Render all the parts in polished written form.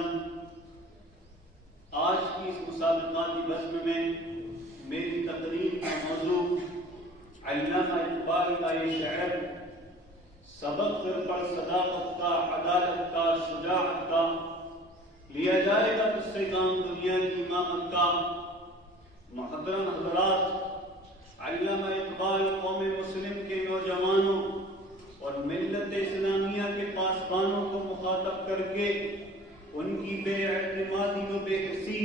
وسلم، آج کی اس مسابقاتی بزم میں میری تقریر کا موضوع علامہ اقبال کا یہ شعر سبق پر صداقت کا، عدالت کا، شجاعت کا، لیا جائے گا تجھ سے کام دنیا کی امامت کا۔ محترم حضرات، علامہ اقبال قوم مسلم کے نوجوانوں اور ملت اسلامیہ کے پاسبانوں کو مخاطب کر کے ان کی بے اعتمادی و بے حسی،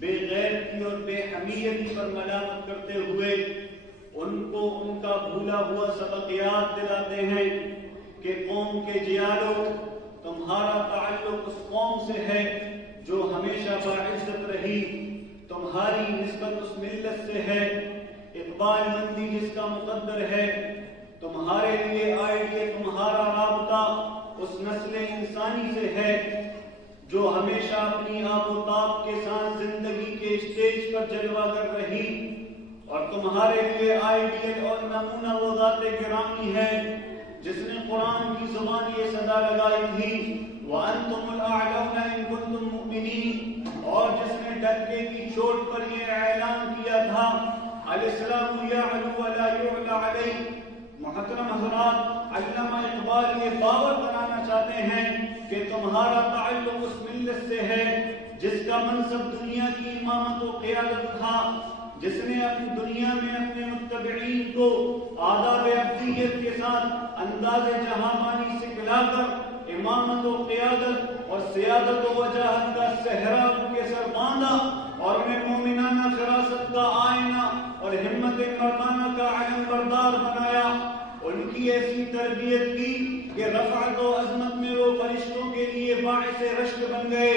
بے غیرتی اور بے حمیتی پر ملامت کرتے ہوئے ان کو ان کا بھولا ہوا سبق یاد دلاتے ہیں کہ قوم کے جیالو، تمہارا تعلق اس قوم سے ہے جو ہمیشہ باعزت رہی، تمہاری نسبت اس ملت سے ہے، اقبال مندی جس کا مقدر ہے، تمہارے لیے آئیڈیا، تمہارا رابطہ اس نسل انسانی سے ہے جو ہمیشہ اپنی آب و تاب کے ساتھ زندگی کے اسٹیج پر جلوہ کر رہی، اور تمہارے لیے آئیڈیل اور نمونہ وہ ذات گرامی ہے جس نے قرآن کی زبان یہ صدا لگائی تھی وَأَنْتُمُ الْأَعْلَوْنَ إِن كُنتُم مُؤْمِنِينَ، اور جس نے ڈنکے کی چوٹ پر یہ اعلان کیا تھا الاسلام یعلو ولا یعلی علیہ۔ محترم حضرات، علامہ اقبال یہ باور کرانا چاہتے ہیں کہ تمہارا تعلق اس ملت سے ہے جس کا منصب دنیا کی امامت و قیادت تھا، جس نے اپنی دنیا میں اپنے متبعین کو آداب ابدیت کے ساتھ انداز جہاں سے کھلا کر امامت و قیادت اور سیادت و وجاہت کا صحرا ان کے سر باندھا اور انہیں مومنانہ فراست کا آئینہ اور ہمت مردانہ کا علم بردار بنایا۔ ان کی ایسی تربیت کی کہ رفعت و عظمت میں وہ فرشتوں کے لیے باعث رشک بن گئے۔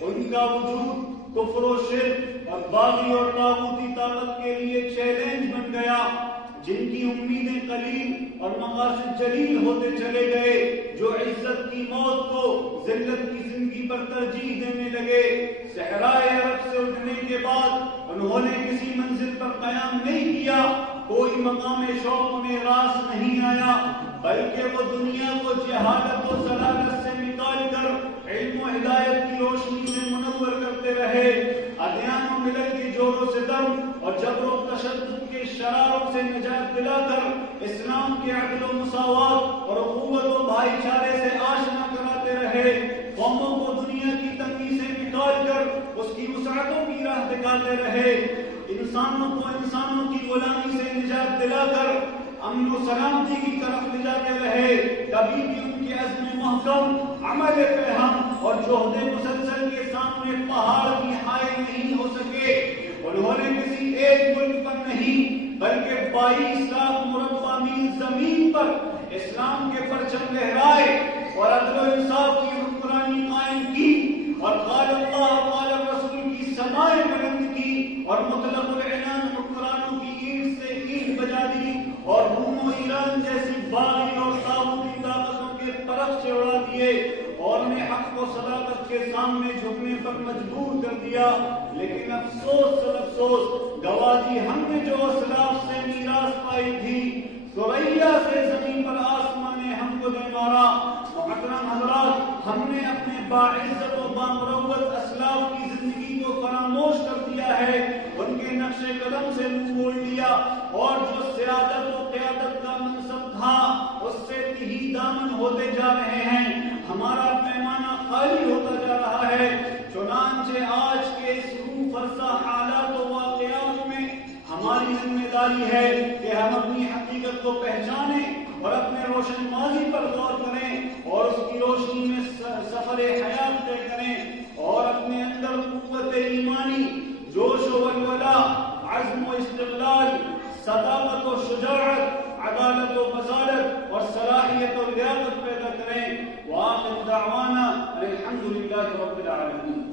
ان کا وجود کفر و شرک اور باغی اور طاغوتی طاقت کے لیے چیلنج بن گیا۔ جن کی امیدیں قلیل اور مقاصد جلیل ہوتے چلے گئے، جو عزت کی موت کو ذلت کی زندگی پر ترجیح دینے لگے، صحرائے عرب سے اٹھنے کے بعد انہوں نے کسی منزل پر قیام نہیں کیا، کوئی مقام شوق انہیں راس نہیں آیا، بلکہ وہ دنیا کو جہالت و ضلالت سے نکال کر علم و ہدایت کی روشنی سے منور کرتے رہے۔ ادیان و ملل کے جور و ستم اور جبر و تشدد کے شراروں سے نجات دلا کر اسلام کے عدل و مساوات اور اخوت و بھائی چارے سے آشنا کراتے رہے۔ قوموں کو دنیا کی تنگی سے نکال کر اس کی وسعتوں کی راہ دکھاتے رہے۔ انسانوں کو انسانوں کی غلامی سے نجات دلا کر امن و سلامتی کی طرف لے جاتے رہے۔ کبھی بھی ان کے عزم محکم، عمل پہم اور جہد مسلسل کے سامنے پہاڑ کی حائل نہیں ہو سکے۔ انہوں نے کسی ایک ملک پر نہیں بلکہ 22 لاکھ مربع میل زمین پر اسلام کے پرچم لہرائے اور عدل و انصاف کی حکمرانی قائم کی، اور قال اللہ قال رسول کی سماعیں بلند کی، اور مطلق الاعلان حکمرانوں کی اینٹ سے اینٹ بجا دی، اور روم و ایران جیسی باغی اور طاغوتی طاقتوں کے پرخ سے اڑا دیے، اور انہیں حق و صداقت کے سامنے جھکنے پر مجبور کر دیا۔ لیکن افسوس سر افسوس، گوادی ہم نے جو اسلاف سے میراث پائی تھی، ثریا سے زمین پر آسمان نے ہم کو دے مارا۔ محترم حضرات، ہم نے اپنے باعزت و بامروت اسلاف کی زندگی کو فراموش کر دیا ہے، ان کے نقش قدم سے منہ موڑ لیا، اور جو سیادت و قیادت کا منصب تھا اس سے تہی دامن ہوتے جا رہے ہیں۔ ہمارا پیمانہ خالی ہوتا جا رہا ہے۔ چنانچہ آج کے اس روح فرسا حالات و واقعات میں ہماری ذمہ داری ہے کہ ہم اپنی حقیقت کو پہچانیں اور اپنے روشن ماضی پر غور کریں اور اس کی روشنی میں سفر حیات طے کریں، اور اپنے اندر قوت ایمانی، جوش و ولولہ، عزم و استقلال، صداقت و شجاعت، عدالت و بصارت اور صلاحیت و لیاقت پیدا کریں۔ وآخر دعوانا الحمدللہ رب العالمین۔